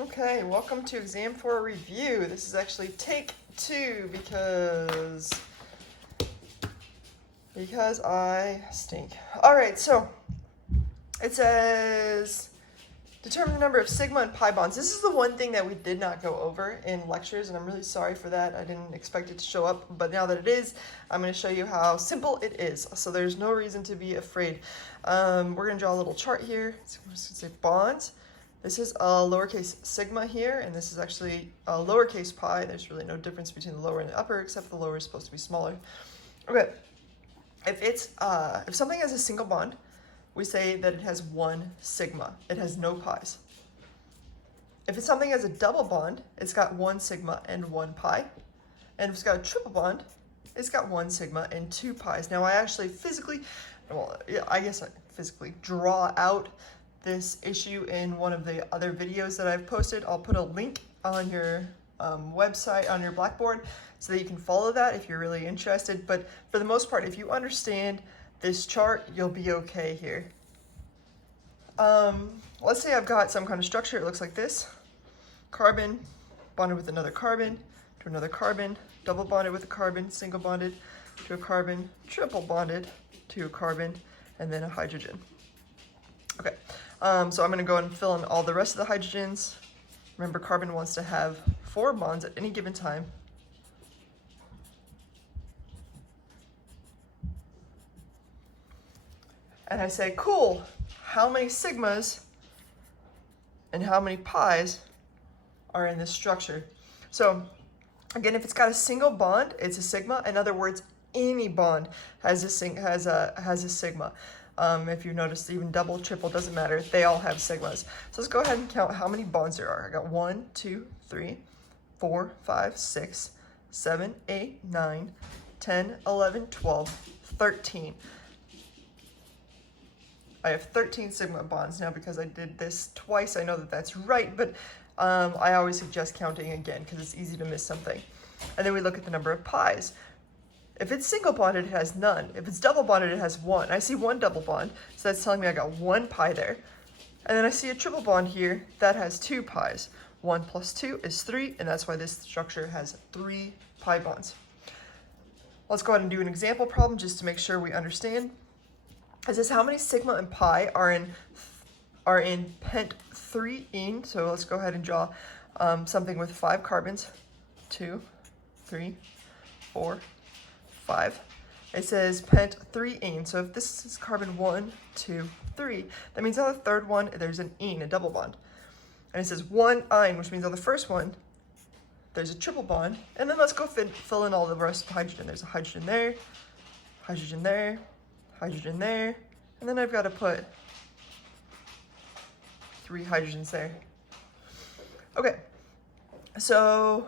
Okay, welcome to exam 4 review. This is actually take 2 because I stink. All right, so it says determine the number of sigma and pi bonds. This is the one thing that we did not go over in lectures, and I'm really sorry for that. I didn't expect it to show up, but now that it is, I'm going to show you how simple it is. So there's no reason to be afraid. We're going to draw a little chart here. It's going to say bonds. This is a lowercase sigma here, and this is actually a lowercase pi. There's really no difference between the lower and the upper, except the lower is supposed to be smaller. Okay, if something has a single bond, we say that it has 1 sigma. It has no pi's. If something has a double bond, it's got 1 sigma and 1 pi. And if it's got a triple bond, it's got 1 sigma and 2 pi's. Now I actually physically draw out this issue in one of the other videos that I've posted. I'll put a link on your website, on your Blackboard, so that you can follow that if you're really interested. But for the most part, if you understand this chart, you'll be okay here. Let's say I've got some kind of structure. It looks like this. Carbon bonded with another carbon to another carbon, double bonded with a carbon, single bonded to a carbon, triple bonded to a carbon, and then a hydrogen. Okay, so I'm going to go ahead and fill in all the rest of the hydrogens. Remember, carbon wants to have 4 bonds at any given time. And I say, cool, how many sigmas and how many pi's are in this structure? So again, if it's got a single bond, it's a sigma. In other words, any bond has a sigma. If you notice, even double, triple, doesn't matter. They all have sigmas. So let's go ahead and count how many bonds there are. I got 1, 2, 3, 4, 5, 6, 7, 8, 9, 10, 11, 12, 13. I have 13 sigma bonds. Now, because I did this twice, I know that that's right, but I always suggest counting again because it's easy to miss something. And then we look at the number of pi's. If it's single bonded, it has none. If it's double bonded, it has 1. I see 1 double bond, so that's telling me I got 1 pi there. And then I see a triple bond here that has 2 pi's. 1 plus 2 is 3, and that's why this structure has 3 pi bonds. Let's go ahead and do an example problem just to make sure we understand. It says how many sigma and pi are in pent 3ene. So let's go ahead and draw something with 5 carbons. 2, 3, 4, 5. It says pent 3ene. So if this is carbon 1, 2, 3, that means on the third one there's an ene, a double bond. And it says 1-ine, which means on the first one there's a triple bond. And then let's go fill in all the rest of the hydrogen. There's a hydrogen there, hydrogen there, hydrogen there, and then I've got to put 3 hydrogens there. Okay, so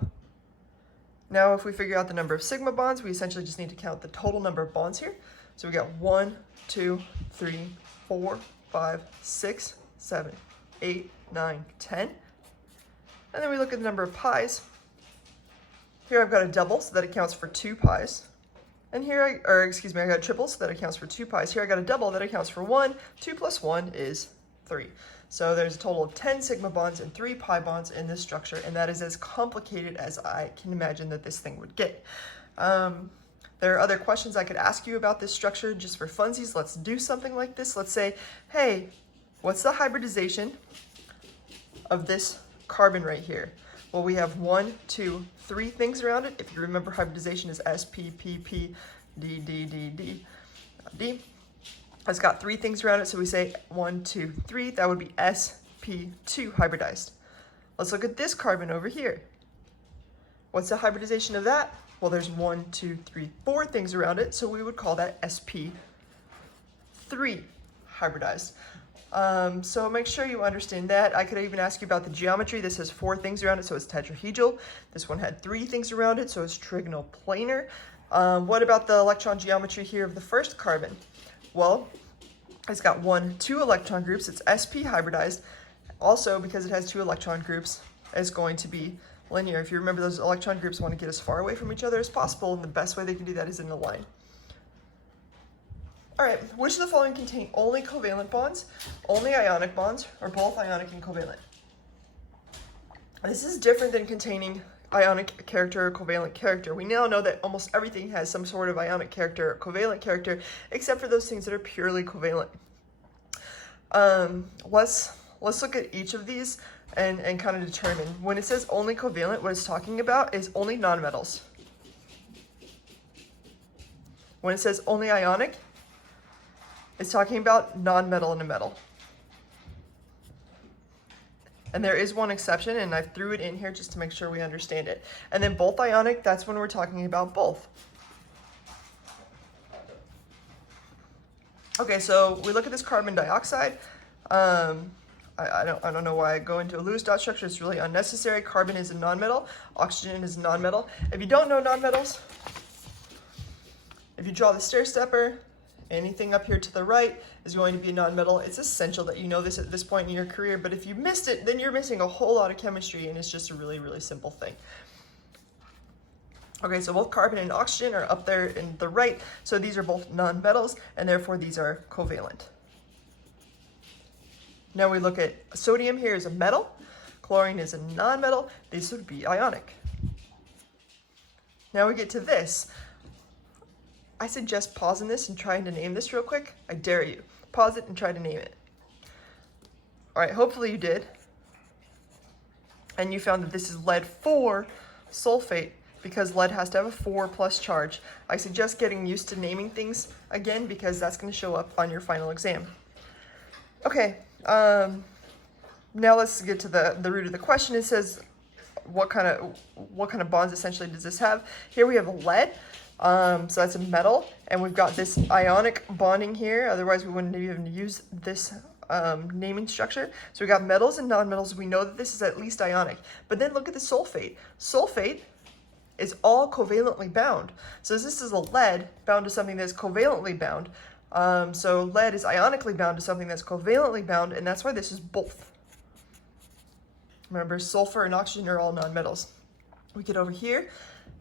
now if we figure out the number of sigma bonds, we essentially just need to count the total number of bonds here. So we got 1, 2, 3, 4, 5, 6, 7, 8, 9, 10. And then we look at the number of pi's. Here I've got a double, so that accounts for 2 pi's. And here I got a triple, so that accounts for 2 pi's. Here I got a double, that accounts for 1. 2 plus 1 is 3. So there's a total of 10 sigma bonds and 3 pi bonds in this structure, and that is as complicated as I can imagine that this thing would get. There are other questions I could ask you about this structure just for funsies. Let's do something like this. Let's say, hey, what's the hybridization of this carbon right here? Well, we have 1, 2, 3 things around it. If you remember, hybridization is S, P, P, P, D, D, D, D, D. It's got 3 things around it, so we say 1, 2, 3. That would be sp2 hybridized. Let's look at this carbon over here. What's the hybridization of that? Well, there's 1, 2, 3, 4 things around it, so we would call that sp3 hybridized. So make sure you understand that. I could even ask you about the geometry. This has 4 things around it, so it's tetrahedral. This one had 3 things around it, so it's trigonal planar. What about the electron geometry here of the first carbon? Well, it's got 2 electron groups. It's sp hybridized. Also, because it has 2 electron groups, it's going to be linear. If you remember, those electron groups want to get as far away from each other as possible, and the best way they can do that is in a line. All right, which of the following contain only covalent bonds, only ionic bonds, or both ionic and covalent? This is different than containing ionic character or covalent character. We now know that almost everything has some sort of ionic character or covalent character, except for those things that are purely covalent. Let's look at each of these and kind of determine. When it says only covalent, what it's talking about is only nonmetals. When it says only ionic, it's talking about nonmetal and a metal. And there is one exception, and I threw it in here just to make sure we understand it. And then both ionic, that's when we're talking about both. Okay, so we look at this carbon dioxide. I don't know why I go into a Lewis dot structure. It's really unnecessary. Carbon is a nonmetal. Oxygen is a nonmetal. If you don't know nonmetals, if you draw the stair stepper, anything up here to the right is going to be a nonmetal. It's essential that you know this at this point in your career, but if you missed it, then you're missing a whole lot of chemistry, and it's just a really, really simple thing. Okay, so both carbon and oxygen are up there in the right, so these are both nonmetals, and therefore these are covalent. Now we look at sodium here is a metal, chlorine is a nonmetal, these would be ionic. Now we get to this. I suggest pausing this and trying to name this real quick. I dare you. Pause it and try to name it. All right, hopefully you did. And you found that this is lead 4 sulfate because lead has to have a 4+ charge. I suggest getting used to naming things again because that's going to show up on your final exam. Okay, now let's get to the root of the question. It says, what kind of bonds essentially does this have? Here we have a lead. So that's a metal, and we've got this ionic bonding here, otherwise we wouldn't even use this naming structure. So we got metals and nonmetals. We know that this is at least ionic. But then look at the sulfate. Sulfate is all covalently bound. So this is a lead bound to something that's covalently bound. So lead is ionically bound to something that's covalently bound, and that's why this is both. Remember, sulfur and oxygen are all nonmetals. We get over here.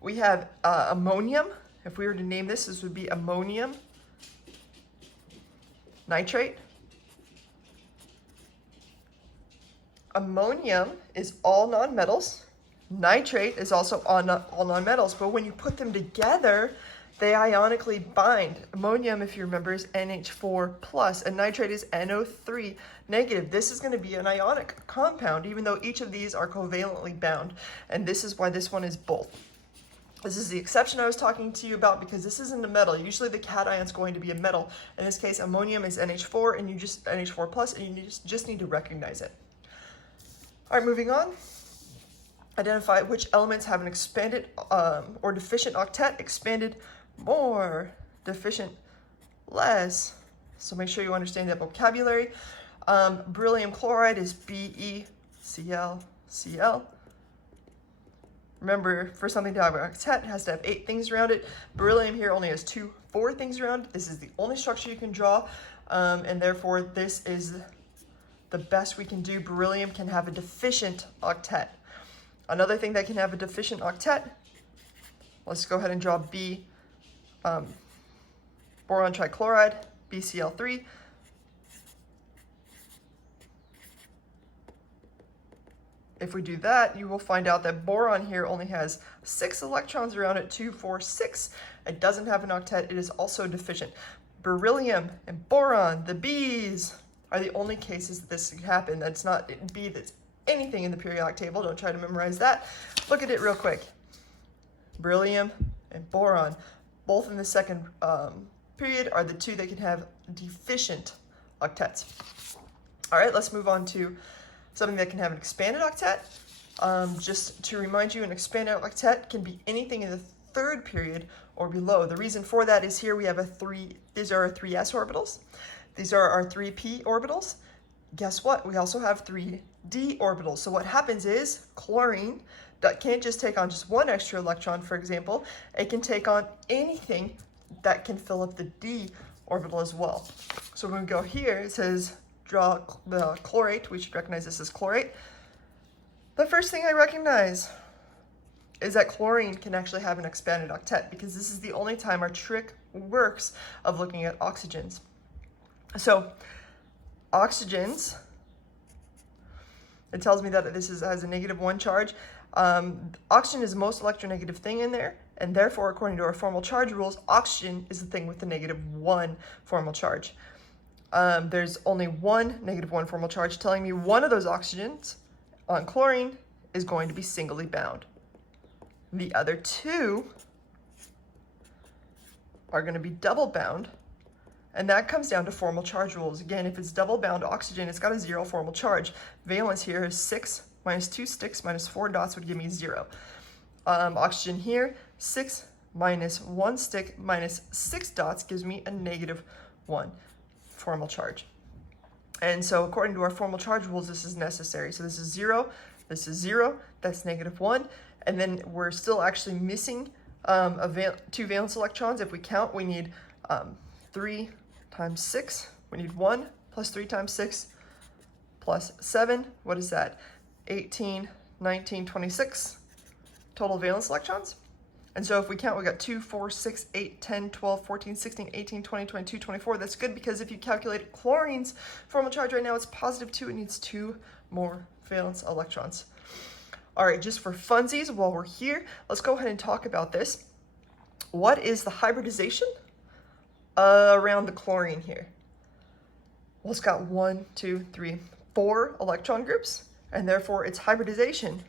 We have ammonium. If we were to name this, this would be ammonium nitrate. Ammonium is all nonmetals. Nitrate is also all nonmetals, but when you put them together, they ionically bind. Ammonium, if you remember, is NH4+, and nitrate is NO3-. This is going to be an ionic compound, even though each of these are covalently bound, and this is why this one is both. This is the exception I was talking to you about because this isn't a metal. Usually the cation is going to be a metal. In this case, ammonium is NH4 and NH4+, and you just need to recognize it. All right, moving on. Identify which elements have an expanded or deficient octet. Expanded, more. Deficient, less. So make sure you understand that vocabulary. Beryllium chloride is BeClCl. Remember, for something to have an octet, it has to have 8 things around it. Beryllium here only has 4 things around it. This is the only structure you can draw, and therefore this is the best we can do. Beryllium can have a deficient octet. Another thing that can have a deficient octet, let's go ahead and draw boron trichloride, BCl3. If we do that, you will find out that boron here only has 6 electrons around it, 2, 4, 6. It doesn't have an octet. It is also deficient. Beryllium and boron, the Bs, are the only cases that this can happen. That's not B, that's anything in the periodic table. Don't try to memorize that. Look at it real quick. Beryllium and boron, both in the second period, are the 2 that can have deficient octets. All right, let's move on to something that can have an expanded octet. Just to remind you, an expanded octet can be anything in the 3rd period or below. The reason for that is here we have these are our 3s orbitals. These are our 3p orbitals. Guess what? We also have 3d orbitals. So what happens is chlorine that can't just take on just 1 extra electron, for example. It can take on anything that can fill up the d orbital as well. So when we go here, it says draw the chlorate. We should recognize this as chlorate. The first thing I recognize is that chlorine can actually have an expanded octet because this is the only time our trick works of looking at oxygens. So oxygens It tells me that this has a -1 charge. Oxygen is the most electronegative thing in there, and therefore, according to our formal charge rules, oxygen is the thing with the -1 formal charge. There's only one -1 formal charge, telling me one of those oxygens on chlorine is going to be singly bound. The other two are going to be double bound, and that comes down to formal charge rules. Again, if it's double bound oxygen, it's got a 0 formal charge. Valence here is 6 minus 2 sticks minus 4 dots would give me 0. Oxygen here, 6 minus 1 stick minus 6 dots gives me a -1 formal charge. And so according to our formal charge rules, this is necessary. So this is 0, this is 0, that's -1, and then we're still actually missing 2 valence electrons. If we count, we need 3 times 6. We need 1 plus 3 times 6 plus 7. What is that? 18, 19, 26 total valence electrons. And so if we count, we got 2, 4, 6, 8, 10, 12, 14, 16, 18, 20, 22, 24. That's good because if you calculate chlorine's formal charge right now, it's +2. It needs 2 more valence electrons. All right, just for funsies, while we're here, let's go ahead and talk about this. What is the hybridization around the chlorine here? Well, it's got 1, 2, 3, 4 electron groups, and therefore its hybridization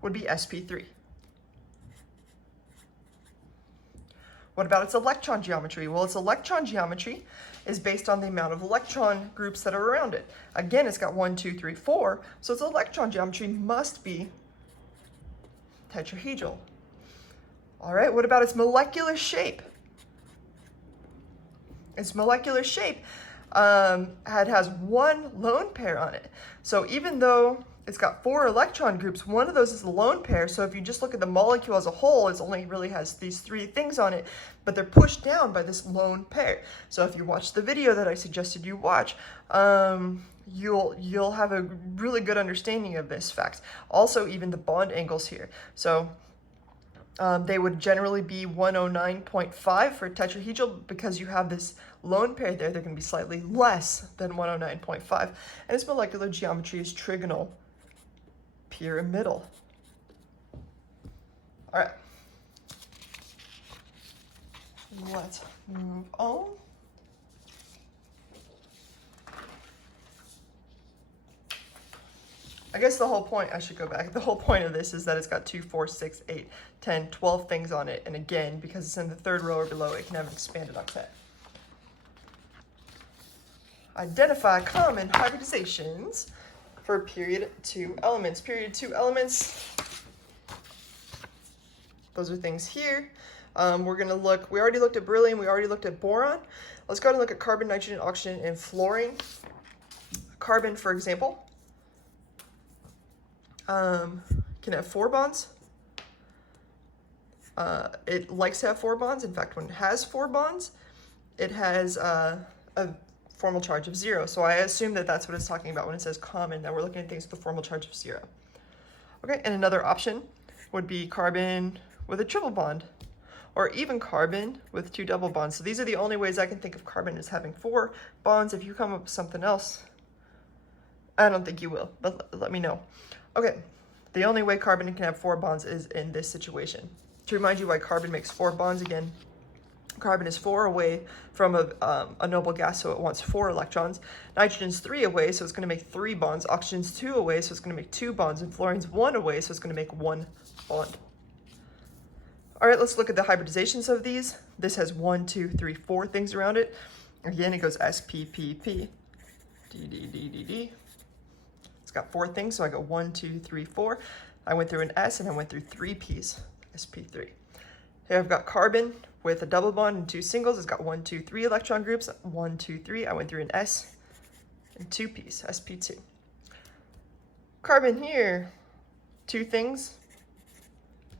would be sp3. What about its electron geometry? Well, its electron geometry is based on the amount of electron groups that are around it. Again, it's got 1, 2, 3, 4, so its electron geometry must be tetrahedral. All right, what about its molecular shape? Its molecular shape has 1 lone pair on it. So even though it's got 4 electron groups, one of those is a lone pair. So if you just look at the molecule as a whole, it only really has these 3 things on it, but they're pushed down by this lone pair. So if you watch the video that I suggested you watch, you'll have a really good understanding of this fact. Also, even the bond angles here. So they would generally be 109.5 for tetrahedral. Because you have this lone pair there, they're going to be slightly less than 109.5. And its molecular geometry is trigonal pyramidal. All right, let's move on. I guess the whole point, I should go back, the whole point of this is that it's got 2, 4, 6, 8, 10, 12 things on it. And again, because it's in the 3rd row or below, it can have an expanded octet. Identify common hybridizations for period 2 elements. Period 2 elements, those are things here. We're going to look, we already looked at beryllium, we already looked at boron. Let's go ahead and look at carbon, nitrogen, oxygen, and fluorine. Carbon, for example, can have 4 bonds. It likes to have 4 bonds. In fact, when it has 4 bonds, it has a formal charge of 0. So I assume that that's what it's talking about when it says common, that we're looking at things with a formal charge of 0. Okay, and another option would be carbon with a triple bond, or even carbon with 2 double bonds. So these are the only ways I can think of carbon as having 4 bonds. If you come up with something else, I don't think you will, but let me know. Okay, the only way carbon can have 4 bonds is in this situation. To remind you why carbon makes 4 bonds again, carbon is 4 away from a noble gas, so it wants 4 electrons. Nitrogen's 3 away, so it's going to make 3 bonds. Oxygen's 2 away, so it's going to make 2 bonds. And fluorine's 1 away, so it's going to make 1 bond. All right, let's look at the hybridizations of these. This has 1, 2, 3, 4 things around it. Again, it goes S, P, P, P, D, D, D, D, D. It's got 4 things, so I go 1, 2, 3, 4. I went through an S and I went through 3 P's, sp3. Here I've got carbon with a double bond and 2 singles. It's got 1, 2, 3 electron groups. 1, 2, 3. I went through an S and 2 P's, sp2. Carbon here, 2 things,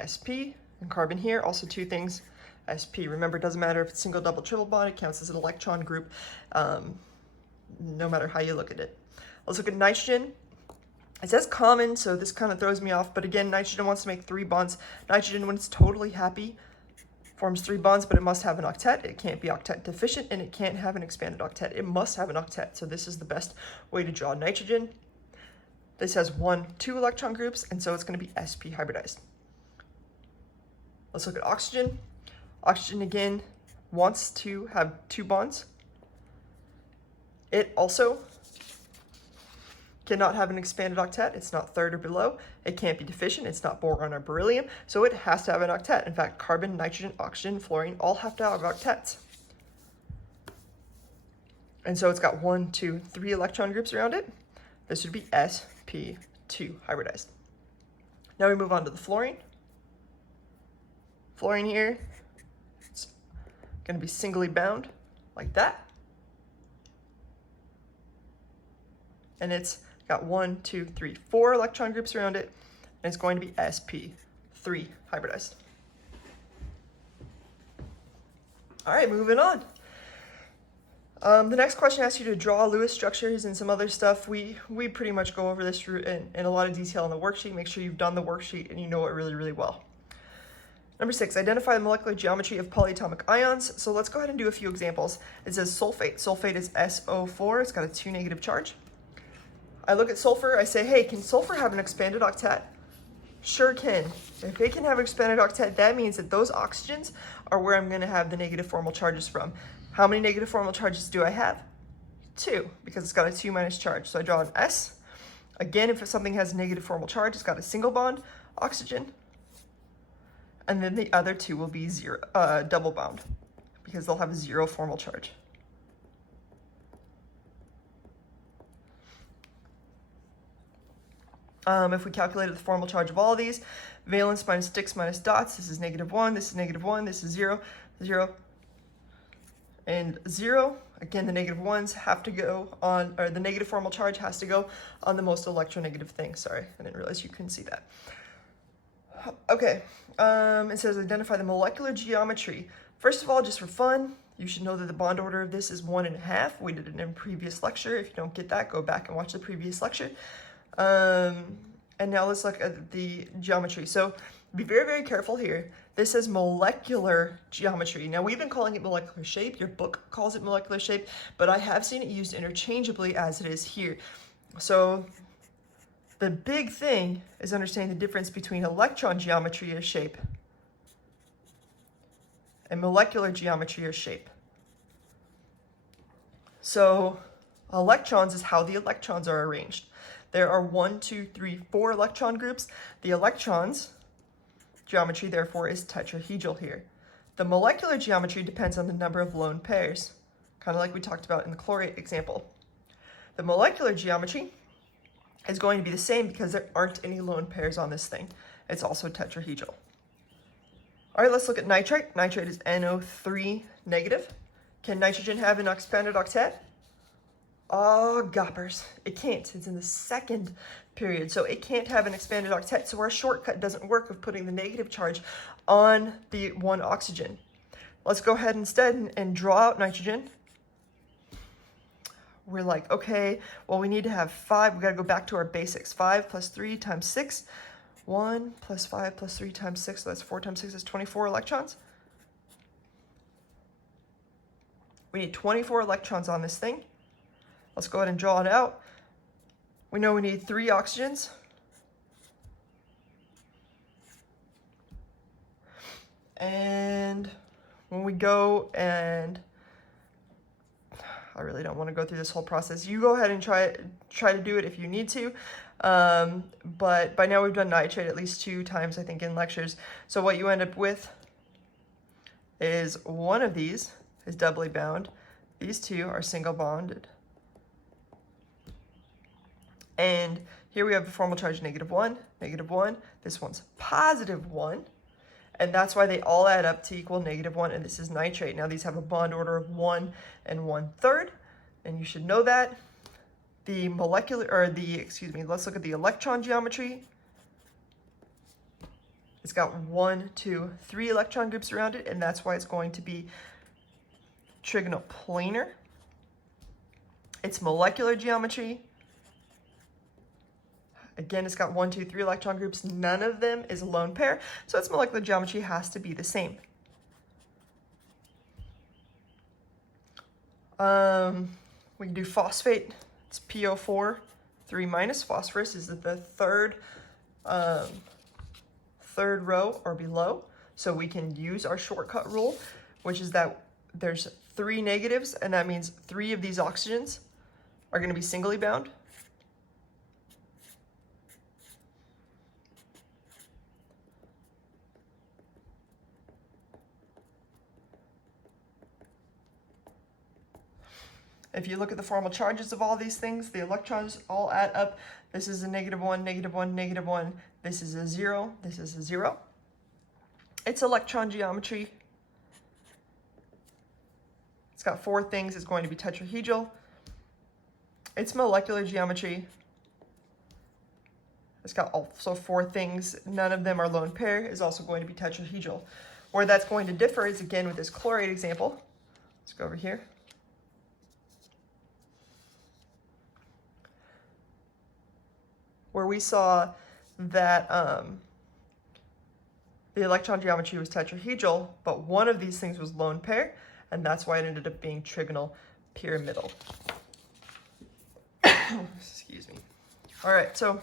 sp, and carbon here, also 2 things, sp. Remember, it doesn't matter if it's single, double, triple bond. It counts as an electron group, no matter how you look at it. Let's look at nitrogen. It says common, so this kind of throws me off, but again, nitrogen wants to make 3 bonds. Nitrogen, when it's totally happy, Forms 3 bonds, but it must have an octet. It can't be octet deficient, and it can't have an expanded octet. It must have an octet. So this is the best way to draw nitrogen. This has 2 electron groups, and so it's going to be sp hybridized. Let's look at oxygen. Oxygen, again, wants to have 2 bonds. It also cannot have an expanded octet. It's not third or below. It can't be deficient. It's not boron or beryllium. So it has to have an octet. In fact, carbon, nitrogen, oxygen, fluorine all have to have octets. And so it's got 1, 2, 3 electron groups around it. This would be sp2 hybridized. Now we move on to the fluorine. Fluorine here, it's going to be singly bound like that. And it's got 1, 2, 3, 4 electron groups around it, and it's going to be sp3 hybridized. All right, moving on. The next question asks you to draw Lewis structures and some other stuff. We pretty much go over this in a lot of detail in the worksheet. Make sure you've done the worksheet and you know it really, really well. Number 6, identify the molecular geometry of polyatomic ions. So let's go ahead and do a few examples. It says sulfate. Sulfate is SO4. It's got a 2 negative charge. I look at sulfur, I say, hey, can sulfur have an expanded octet? Sure can. If it can have an expanded octet, that means that those oxygens are where I'm going to have the negative formal charges from. How many negative formal charges do I have? 2, because it's got a 2 minus charge. So I draw an S. Again, if something has a negative formal charge, it's got a single bond, oxygen. And then the other 2 will be double bound, because they'll have a 0 formal charge. If we calculated the formal charge of all of these, valence minus sticks minus dots, this is -1, this is -1, this is 0, 0, and 0. Again, the negative ones have to go on, or the negative formal charge has to go on the most electronegative thing. Sorry, I didn't realize you couldn't see that. Okay, it says identify the molecular geometry. First of all, just for fun, you should know that the bond order of this is 1.5. We did it in a previous lecture. If you don't get that, go back and watch the previous lecture. And now let's look at the geometry. So be very, very careful here. This says molecular geometry. Now we've been calling it molecular shape. Your book calls it molecular shape, but I have seen it used interchangeably as it is here. So the big thing is understanding the difference between electron geometry or shape and molecular geometry or shape. So electrons is how the electrons are arranged. There are 1, 2, 3, 4 electron groups. The electrons geometry, therefore, is tetrahedral here. The molecular geometry depends on the number of lone pairs, kind of like we talked about in the chlorate example. The molecular geometry is going to be the same because there aren't any lone pairs on this thing. It's also tetrahedral. All right, let's look at nitrate. Nitrate is NO3 negative. Can nitrogen have an expanded octet? Oh, goppers. It can't. It's in the second period, so it can't have an expanded octet. So our shortcut doesn't work of putting the negative charge on the 1 oxygen. Let's go ahead instead and draw out nitrogen. We're like, okay, well, we need to have 5. We got to go back to our basics. 5 plus 3 times 6. 1 plus 5 plus 3 times 6. So that's 4 times 6 is 24 electrons. We need 24 electrons on this thing. Let's go ahead and draw it out. We know we need 3 oxygens. And when we go and I really don't want to go through this whole process. You go ahead and try to do it if you need to. But by now we've done nitrate at least 2 times, I think, in lectures. So what you end up with is one of these is doubly bound. These 2 are single bonded. And here we have the formal charge -1, -1. This one's +1. And that's why they all add up to equal -1. And this is nitrate. Now these have a bond order of 1 and 1/3. And you should know that. The molecular, or the, excuse me, let's look at the electron geometry. It's got 1, 2, 3 electron groups around it. And that's why it's going to be trigonoplanar. Its molecular geometry. Again, it's got 1, 2, 3 electron groups. None of them is a lone pair, so its molecular geometry has to be the same. We can do phosphate. It's PO4, 3 minus. Phosphorus is the third row or below. So we can use our shortcut rule, which is that there's 3 negatives, and that means 3 of these oxygens are going to be singly bound. If you look at the formal charges of all these things, the electrons all add up. This is a -1, -1, -1. This is a 0. This is a 0. It's electron geometry. It's got 4 things. It's going to be tetrahedral. It's molecular geometry. It's got also 4 things. None of them are lone pair. Is also going to be tetrahedral. Where that's going to differ is, again, with this chlorate example. Let's go over here. Where we saw that the electron geometry was tetrahedral, but one of these things was lone pair, and that's why it ended up being trigonal pyramidal. Excuse me. All right, so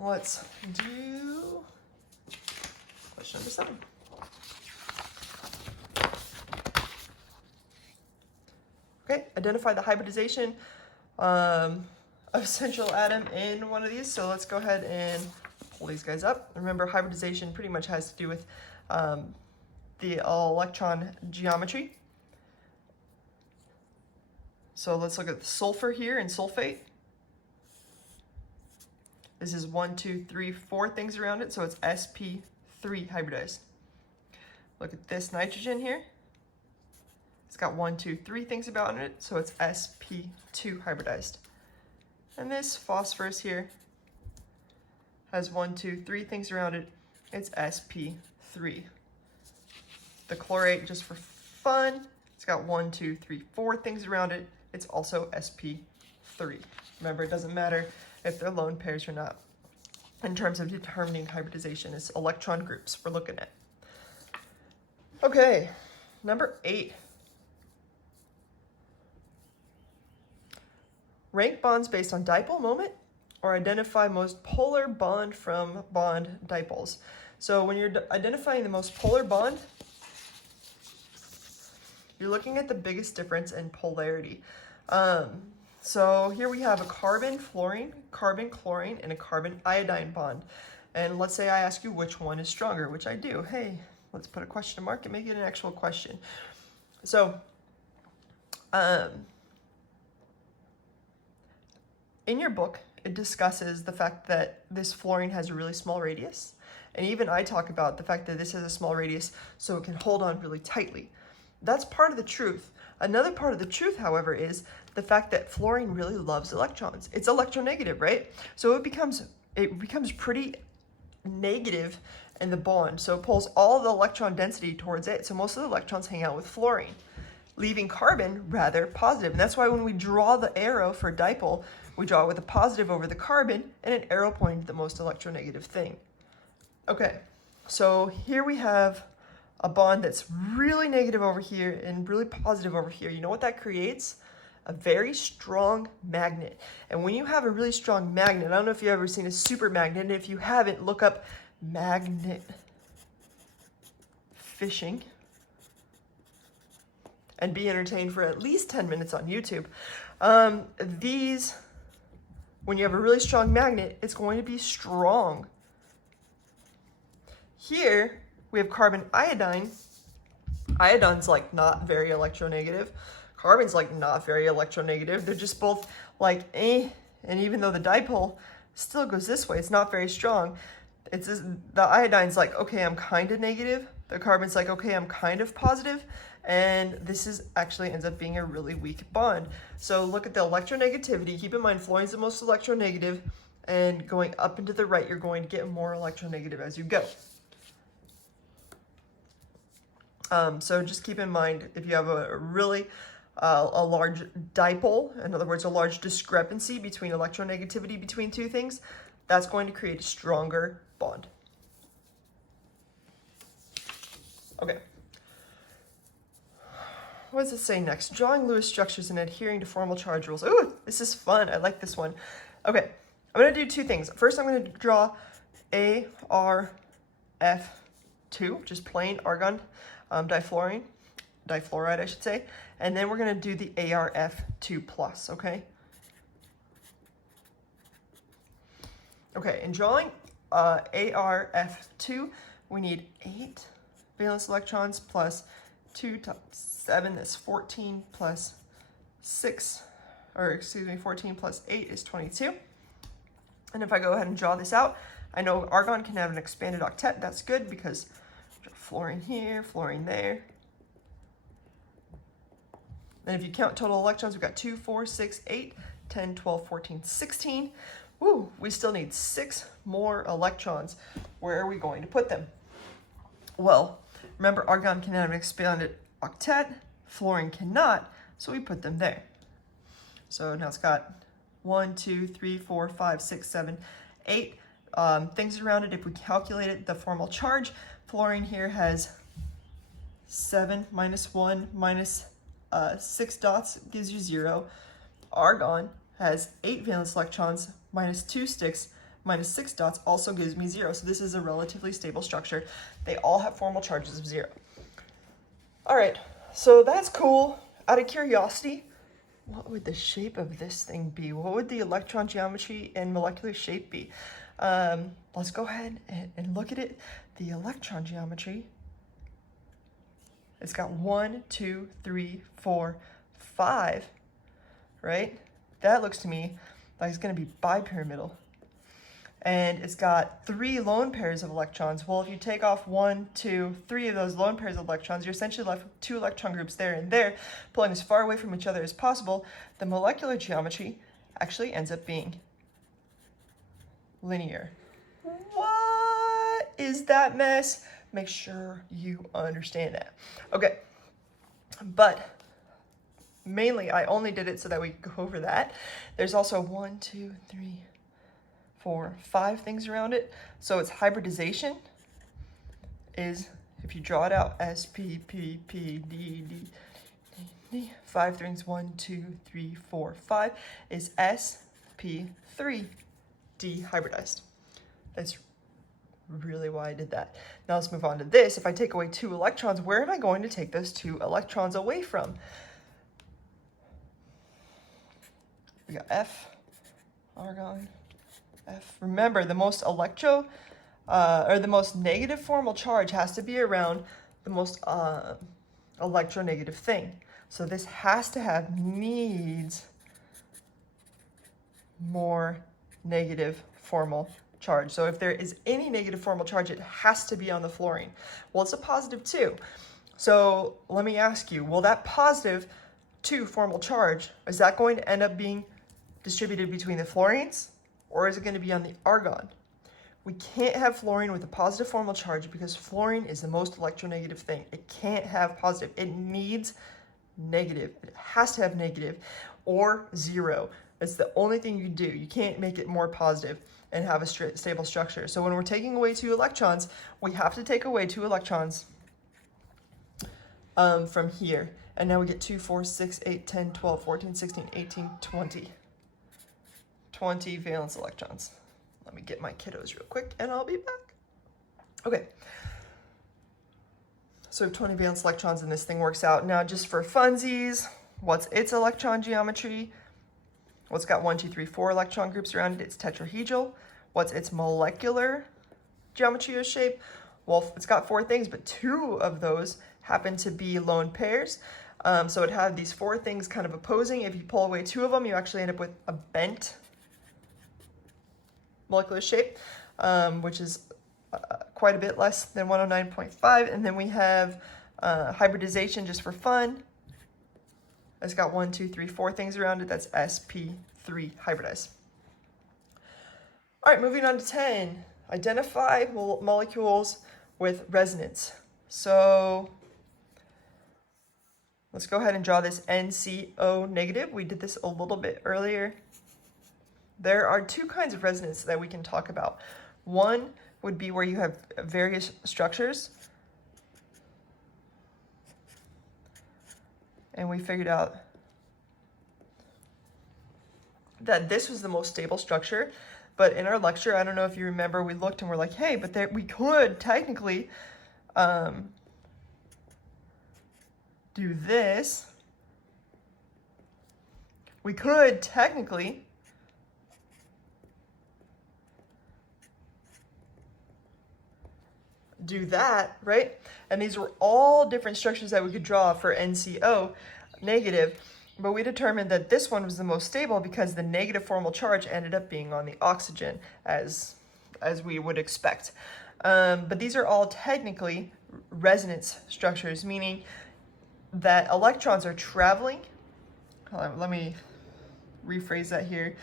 let's do question number 7. Okay, identify the hybridization of central atom in one of these. So let's go ahead and pull these guys up. Remember, hybridization pretty much has to do with the electron geometry. So let's look at the sulfur here in sulfate. This is 1, 2, 3, 4 things around it, so it's sp3 hybridized. Look at this nitrogen here. It's got 1, 2, 3 things about it, so it's sp2 hybridized. And this phosphorus here has 1, 2, 3 things around it. It's sp3. The chlorate, just for fun, it's got 1, 2, 3, 4 things around it. It's also sp3. Remember, it doesn't matter if they're lone pairs or not. In terms of determining hybridization, it's electron groups we're looking at. Okay, number 8. Rank bonds based on dipole moment, or identify most polar bond from bond dipoles. So when you're identifying the most polar bond, you're looking at the biggest difference in polarity. So here we have a carbon fluorine, carbon chlorine, and a carbon iodine bond. And let's say I ask you which one is stronger, which I do. Hey, let's put a question mark and make it an actual question. So, in your book, it discusses the fact that this fluorine has a really small radius. And even I talk about the fact that this has a small radius so it can hold on really tightly. That's part of the truth. Another part of the truth, however, is the fact that fluorine really loves electrons. It's electronegative, right? So it becomes pretty negative in the bond. So it pulls all the electron density towards it. So most of the electrons hang out with fluorine, leaving carbon rather positive. And that's why when we draw the arrow for dipole, we draw it with a positive over the carbon and an arrow pointing to the most electronegative thing. Okay, so here we have a bond that's really negative over here and really positive over here. You know what that creates? A very strong magnet. And when you have a really strong magnet, I don't know if you've ever seen a super magnet, and if you haven't, look up magnet fishing and be entertained for at least 10 minutes on YouTube. When you have a really strong magnet, it's going to be strong. Here, we have carbon iodine. Iodine's like not very electronegative. Carbon's like not very electronegative. They're just both like eh. And even though the dipole still goes this way, it's not very strong. It's just, the iodine's like, okay, I'm kind of negative. The carbon's like, okay, I'm kind of positive. And this is actually ends up being a really weak bond. So look at the electronegativity. Keep in mind, fluorine's the most electronegative, and going up and to the right, you're going to get more electronegative as you go. So just keep in mind, if you have a really a large dipole, in other words, a large discrepancy between electronegativity between two things, that's going to create a stronger bond. Okay. what does it say next? Drawing Lewis structures and adhering to formal charge rules. Ooh, this is fun. I like this one. Okay, I'm going to do two things. First, I'm going to draw ArF2, just plain argon difluoride, I should say. And then we're going to do the ArF2+, okay? Okay, in drawing ArF2, we need 8 valence electrons plus 2 times 7, that's 14 plus 6, or excuse me, 14 plus 8 is 22. And if I go ahead and draw this out, I know argon can have an expanded octet. That's good because fluorine here, fluorine there. And if you count total electrons, we've got 2, 4, 6, 8, 10, 12, 14, 16. Woo, we still need 6 more electrons. Where are we going to put them? Well, remember argon can have an expanded octet, fluorine cannot, so we put them there. So now it's got 1, 2, 3, 4, 5, 6, 7, 8 things around it. If we calculated the formal charge, fluorine here has 7 minus 1 minus 6 dots gives you 0. Argon has 8 valence electrons minus 2 sticks minus 6 dots also gives me 0. So this is a relatively stable structure. They all have formal charges of 0. All right, so that's cool. Out of curiosity, what would the shape of this thing be? What would the electron geometry and molecular shape be? Let's go ahead and look at it. The electron geometry, it's got 1, 2, 3, 4, 5, right? That looks to me like it's going to be bipyramidal. And it's got 3 lone pairs of electrons. Well, if you take off 1, 2, 3 of those lone pairs of electrons, you're essentially left with 2 electron groups there and there, pulling as far away from each other as possible. The molecular geometry actually ends up being linear. What is that mess? Make sure you understand that. Okay, but mainly I only did it so that we could go over that. There's also 1, 2, 3, 4, 5 things around it. So its hybridization is, if you draw it out, S, P, P, P, D, D, D, 5 things, 1, 2, 3, 4, 5, is S, P, 3, dehybridized. That's really why I did that. Now let's move on to this. If I take away 2 electrons, where am I going to take those 2 electrons away from? We got F, argon, F. Remember, the most the most negative formal charge has to be around the most electronegative thing. So this has to needs more negative formal charge. So if there is any negative formal charge, it has to be on the fluorine. Well, it's a positive 2. So let me ask you, will that positive 2 formal charge, is that going to end up being distributed between the fluorines, or is it going to be on the argon? We can't have fluorine with a positive formal charge because fluorine is the most electronegative thing. It can't have positive. It needs negative. It has to have negative or 0. That's the only thing you can do. You can't make it more positive and have a stable structure. So when we're taking away 2 electrons, we have to take away 2 electrons from here. And now we get 2, 4, 6, 8, 10, 12, 14, 16, 18, 20. 20 valence electrons. Let me get my kiddos real quick and I'll be back. Okay. So 20 valence electrons and this thing works out. Now just for funsies, what's its electron geometry? Well, it's got 1, 2, 3, 4 electron groups around it. It's tetrahedral. What's its molecular geometry or shape? Well, it's got 4 things, but 2 of those happen to be lone pairs. So it had these 4 things kind of opposing. If you pull away 2 of them, you actually end up with a bent molecular shape, which is quite a bit less than 109.5. And then we have hybridization just for fun. It's got 1, 2, 3, 4 things around it. That's sp3 hybridized. All right, moving on to 10. Identify molecules with resonance. So let's go ahead and draw this NCO negative. We did this a little bit earlier. There are 2 kinds of resonance that we can talk about. One would be where you have various structures. and we figured out that this was the most stable structure. But in our lecture, I don't know if you remember, we looked and we're like, hey, but there, we could technically do this. We could technically do that, right? And these were all different structures that we could draw for NCO negative, but we determined that this one was the most stable because the negative formal charge ended up being on the oxygen, as we would expect. But these are all technically resonance structures, meaning that electrons are traveling. Let me rephrase that here.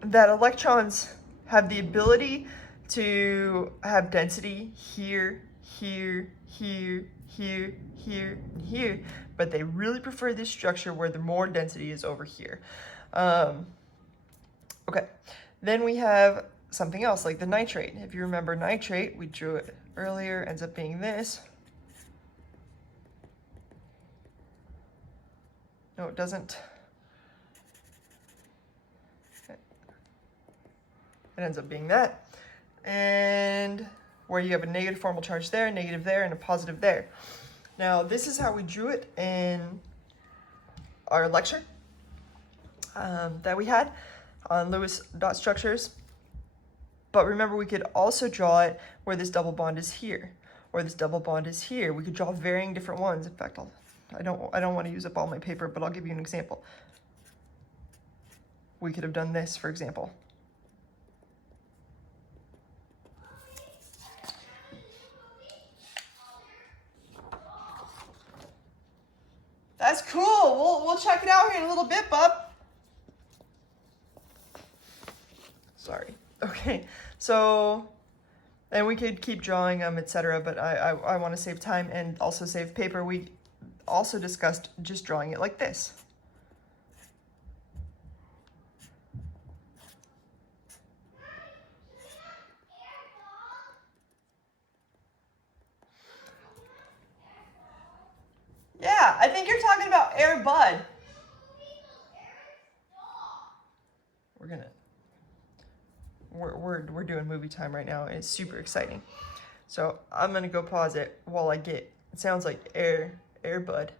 That electrons have the ability to have density here, here, here, here, here, and here, but they really prefer this structure where the more density is over here. Okay, then we have something else like the nitrate. If you remember nitrate, we drew it earlier, ends up being this. No, it doesn't. It ends up being that. And where you have a negative formal charge there, negative there, and a positive there. Now, this is how we drew it in our lecture that we had on Lewis dot structures. But remember, we could also draw it where this double bond is here, or this double bond is here. We could draw varying different ones. In fact, I don't want to use up all my paper, but I'll give you an example. We could have done this, for example. That's cool. We'll check it out here in a little bit, bub. Sorry. Okay. So, and we could keep drawing them, etc. But I want to save time and also save paper. We also discussed just drawing it like this. Yeah, I think you're talking about Air Bud. We're doing movie time right now, and it's super exciting. So I'm gonna go pause it while I get, it sounds like Air Bud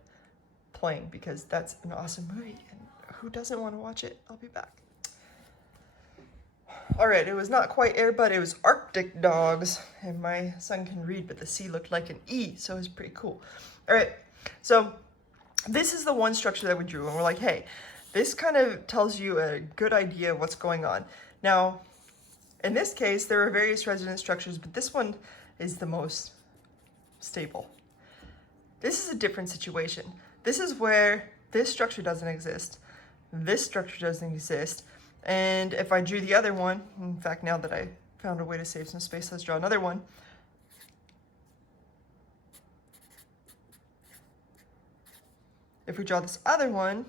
playing, because that's an awesome movie, and who doesn't want to watch it? I'll be back. All right, it was not quite Air Bud, it was Arctic Dogs, and my son can read, but the C looked like an E, so it was pretty cool. All right, so this is the one structure that we drew, and we're like, hey, this kind of tells you a good idea of what's going on. Now, in this case, there are various resonance structures, but this one is the most stable. This is a different situation. This is where this structure doesn't exist, this structure doesn't exist, and if I drew the other one, in fact, now that I found a way to save some space, let's draw another one. If we draw this other one,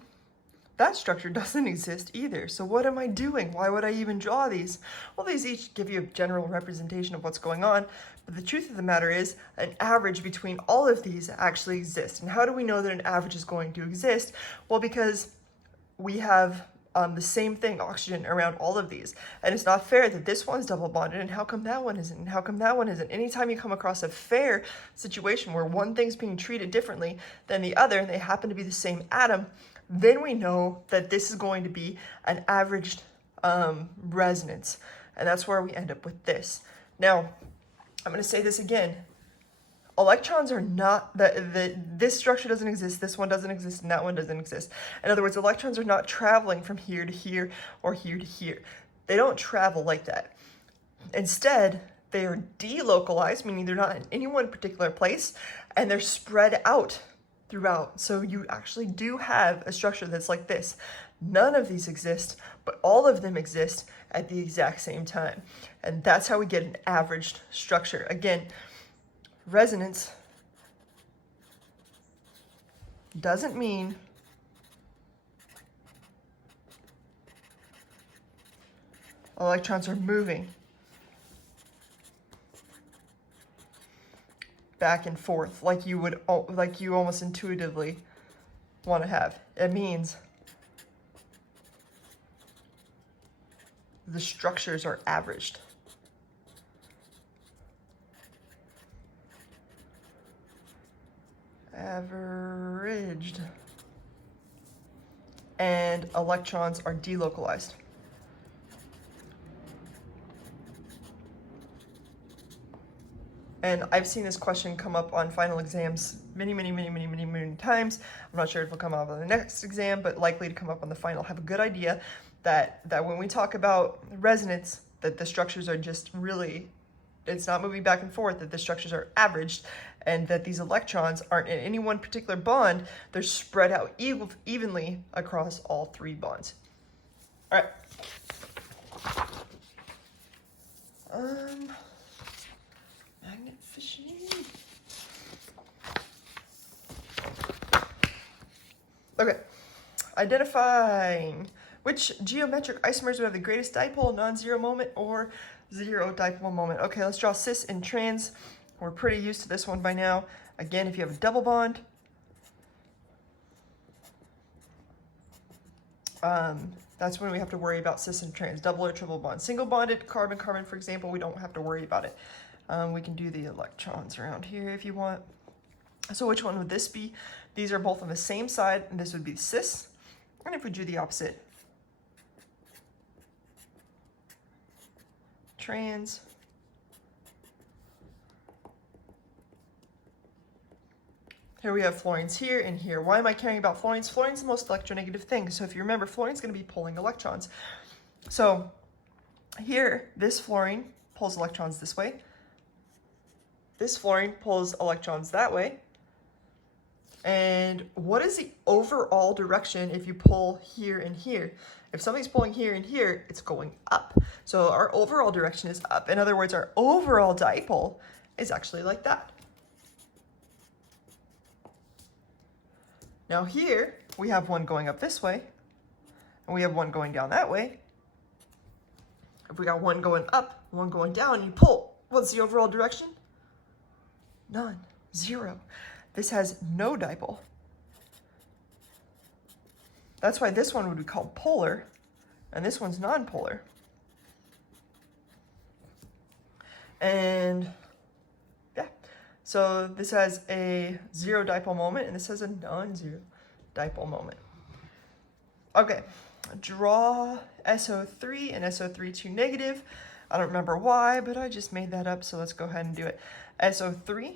that structure doesn't exist either. So what am I doing? Why would I even draw these? Well, these each give you a general representation of what's going on, but the truth of the matter is an average between all of these actually exists. And how do we know that an average is going to exist? Well, because we have the same thing, oxygen, around all of these. And it's not fair that this one's double bonded, and how come that one isn't, and how come that one isn't? Anytime you come across a fair situation where one thing's being treated differently than the other, and they happen to be the same atom, then we know that this is going to be an averaged resonance. And that's where we end up with this. Now, I'm going to say this again. Electrons are not, this structure doesn't exist, this one doesn't exist, and that one doesn't exist. In other words, electrons are not traveling from here to here or here to here. They don't travel like that. Instead, they are delocalized, meaning they're not in any one particular place, and they're spread out throughout. So you actually do have a structure that's like this. None of these exist, but all of them exist at the exact same time. And that's how we get an averaged structure. Again, resonance doesn't mean electrons are moving back and forth like you would, like you almost intuitively want to have. It means the structures are averaged. Averaged. And electrons are delocalized. And I've seen this question come up on final exams many times. I'm not sure if it'll come up on the next exam, but likely to come up on the final. Have a good idea that when we talk about resonance, that the structures are just really, it's not moving back and forth, that the structures are averaged, and that these electrons aren't in any one particular bond, they're spread out evenly across all three bonds. All right. Magnet fishing. Okay. Identifying which geometric isomers would have the greatest dipole, non-zero moment, or zero dipole moment. Okay, let's draw cis and trans. We're pretty used to this one by now. Again, if you have a double bond, that's when we have to worry about cis and trans, double or triple bond. Single bonded carbon-carbon, for example, we don't have to worry about it. We can do the electrons around here if you want. So which one would this be? These are both on the same side, and this would be cis. And if we do the opposite, trans. Here we have fluorines here and here. Why am I caring about fluorines? Fluorine's the most electronegative thing. So if you remember, fluorine's going to be pulling electrons. So here, this fluorine pulls electrons this way. This fluorine pulls electrons that way. And what is the overall direction if you pull here and here? If something's pulling here and here, it's going up. So our overall direction is up. In other words, our overall dipole is actually like that. Now here, we have one going up this way, and we have one going down that way. If we got one going up, one going down, you pull. What's the overall direction? None. Zero. This has no dipole. That's why this one would be called polar, and this one's non-polar. And yeah, so this has a zero dipole moment, and this has a non-zero dipole moment. Okay, draw SO3 and SO3 2 negative. I don't remember why, but I just made that up, so let's go ahead and do it. SO3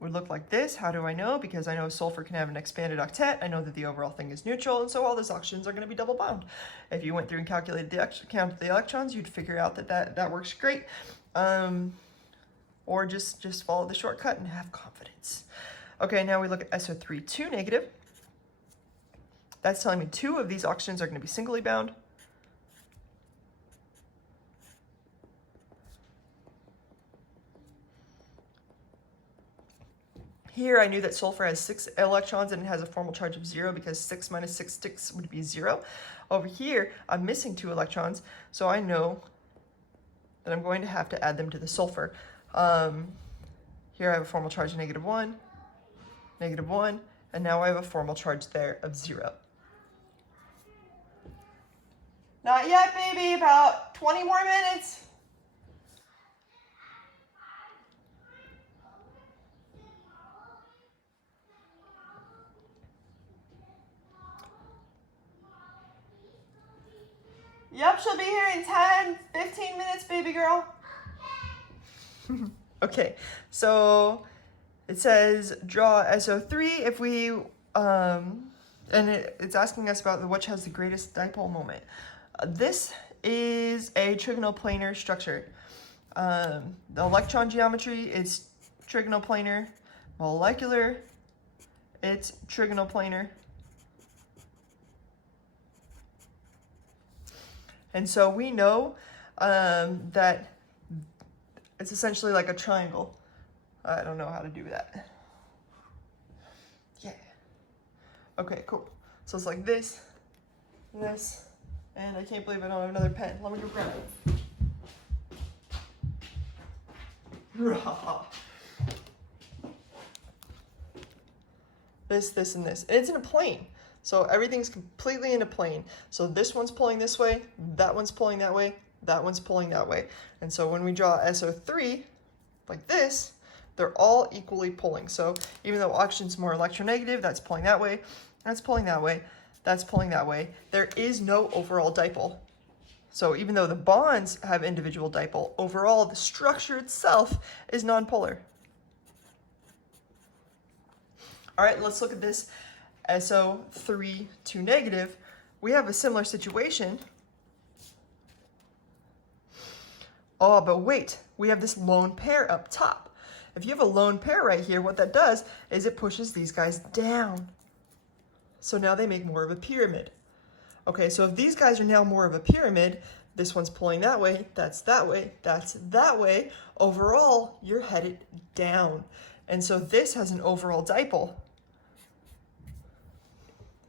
would look like this. How do I know? Because I know sulfur can have an expanded octet. I know that the overall thing is neutral, and so all those oxygens are going to be double bound. If you went through and calculated counted the electrons, you'd figure out that works great. Or just follow the shortcut and have confidence. Okay, now we look at SO3 2 negative. That's telling me two of these oxygens are going to be singly bound. Here I knew that sulfur has 6 electrons and it has a formal charge of 0 because 6 minus 6 would be 0. Over here, I'm missing 2 electrons, so I know that I'm going to have to add them to the sulfur. Here I have a formal charge of -1, -1, and now I have a formal charge there of 0. Not yet, baby, about 20 more minutes. Yep, she'll be here in 10, 15 minutes, baby girl. Okay, so it says draw SO3 if we, and it's asking us about which has the greatest dipole moment. This is a trigonoplanar structure. The electron geometry is trigonoplanar. Molecular, it's trigonoplanar. And so we know that it's essentially like a triangle. I don't know how to do that. Yeah. Okay, cool. So it's like this, and I can't believe I don't have another pen. Let me go grab it. This, and this. And it's in a plane. So everything's completely in a plane. So this one's pulling this way, that one's pulling that way, that one's pulling that way. And so when we draw SO3, like this, they're all equally pulling. So even though oxygen's more electronegative, that's pulling that way, that's pulling that way, that's pulling that way. There is no overall dipole. So even though the bonds have individual dipole, overall the structure itself is nonpolar. All right, let's look at this SO3 2 negative. We have a similar situation. Oh, but wait, we have this lone pair up top. If you have a lone pair right here, what that does is it pushes these guys down. So now they make more of a pyramid. Okay, so if these guys are now more of a pyramid, this one's pulling that way, that's that way, that's that way. Overall, you're headed down. And so this has an overall dipole,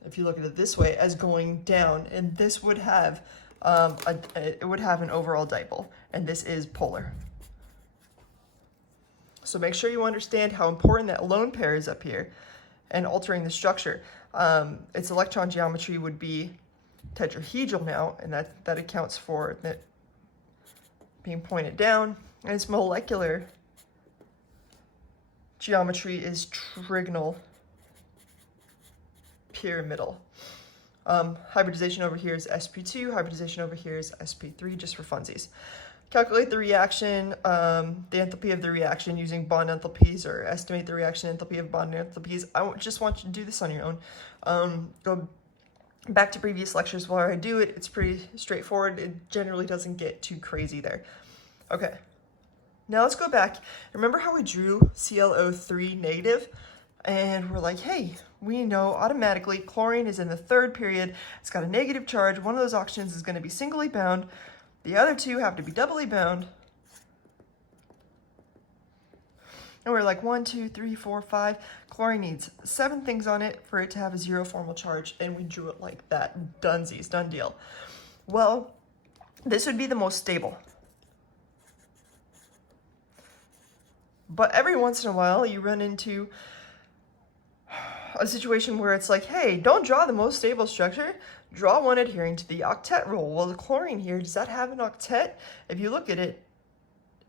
if you look at it this way, as going down, and this would have it would have an overall dipole, and this is polar. So make sure you understand how important that lone pair is up here and altering the structure. Its electron geometry would be tetrahedral now, and that accounts for it being pointed down, and its molecular geometry is trigonal pyramidal. Hybridization over here is sp2, hybridization over here is sp3, just for funsies. Calculate the reaction, the enthalpy of the reaction using bond enthalpies, or estimate the reaction enthalpy of bond enthalpies. I just want you to do this on your own. Go back to previous lectures while I do it. It's pretty straightforward. It generally doesn't get too crazy there. Okay, now let's go back. Remember how we drew ClO3 negative? And we're like, hey, we know automatically chlorine is in the third period. It's got a negative charge. One of those oxygens is going to be singly bound. The other two have to be doubly bound. And we're like 1, 2, 3, 4, 5. Chlorine needs 7 things on it for it to have a 0 formal charge. And we drew it like that. Dunsies, done deal. Well, this would be the most stable. But every once in a while, you run into a situation where it's like, hey, don't draw the most stable structure, draw one adhering to the octet rule. Well, the chlorine here, does that have an octet? If you look at it,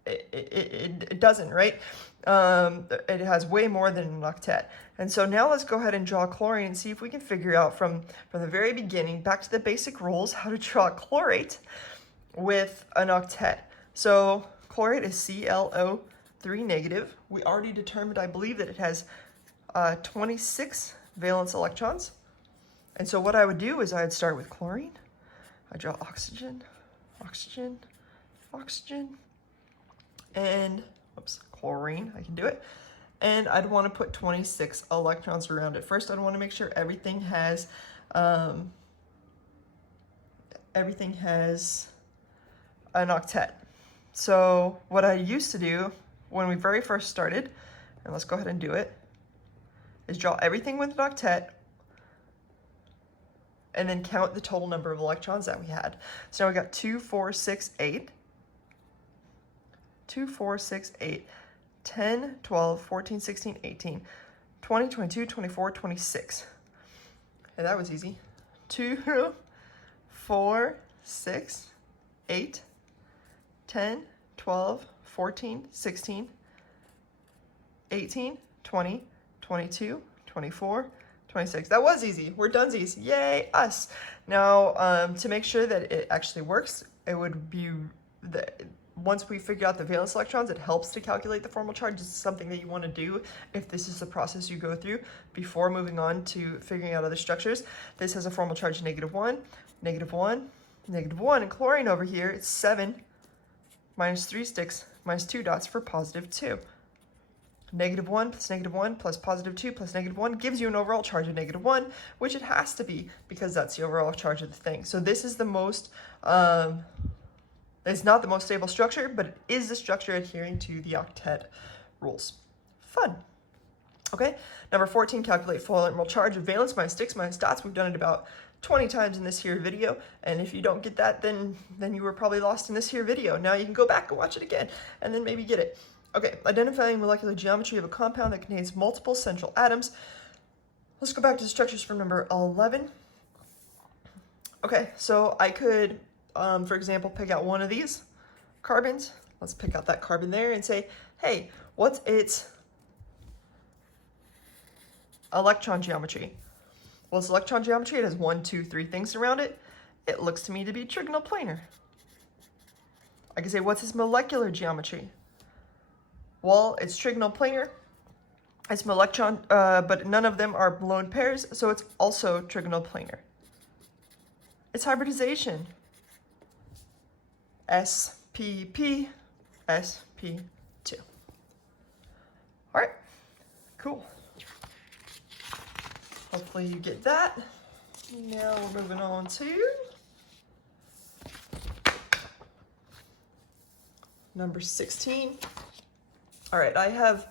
it doesn't, right? It has way more than an octet. And so now let's go ahead and draw chlorine and see if we can figure out from the very beginning, back to the basic rules, how to draw chlorate with an octet. So chlorate is ClO3 negative. We already determined, I believe, that it has 26 valence electrons. And so what I would do is I'd start with chlorine. I draw oxygen, oxygen, oxygen, and chlorine, I can do it. And I'd want to put 26 electrons around it. First, I'd want to make sure everything has an octet. So what I used to do when we very first started, and let's go ahead and do it, is draw everything with an octet and then count the total number of electrons that we had. So now we got 2, 4, 6, 8. 2, 4, 6, 8, 10, 12, 14, 16, 18, 20, 22, 24, 26. And that was easy. 2, 4, 6, 8, 10, 12, 14, 16, 18, 20, 22, 24, 26. That was easy. We're dunsies. Yay, us. Now, to make sure that it actually works, it would be once we figure out the valence electrons, it helps to calculate the formal charge. This is something that you want to do if this is the process you go through before moving on to figuring out other structures. This has a formal charge of -1, -1, -1. And chlorine over here, it's 7 minus 3 sticks minus 2 dots for +2. -1 plus -1 plus +2 plus -1 gives you an overall charge of -1, which it has to be because that's the overall charge of the thing. So this is the most, it's not the most stable structure, but it is the structure adhering to the octet rules. Fun. Okay, number 14, calculate full interval charge of valence minus sticks minus dots. We've done it about 20 times in this here video, and if you don't get that, then you were probably lost in this here video. Now you can go back and watch it again, and then maybe get it. Okay, identifying molecular geometry of a compound that contains multiple central atoms. Let's go back to structures for number 11. Okay, so I could, for example, pick out one of these carbons. Let's pick out that carbon there and say, hey, what's its electron geometry? Well, it's electron geometry. It has 1, 2, 3 things around it. It looks to me to be trigonal planar. I can say, what's its molecular geometry? Well, it's trigonal planar. It's electron, but none of them are lone pairs, so it's also trigonal planar. It's hybridization. SPP, SP2. All right, cool. Hopefully you get that. Now we're moving on to number 16. All right, I have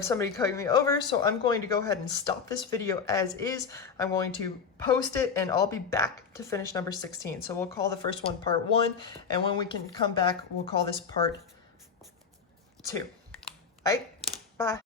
somebody cutting me over, so I'm going to go ahead and stop this video as is. I'm going to post it, and I'll be back to finish number 16. So we'll call the first one part 1, and when we can come back, we'll call this part 2. All right, bye.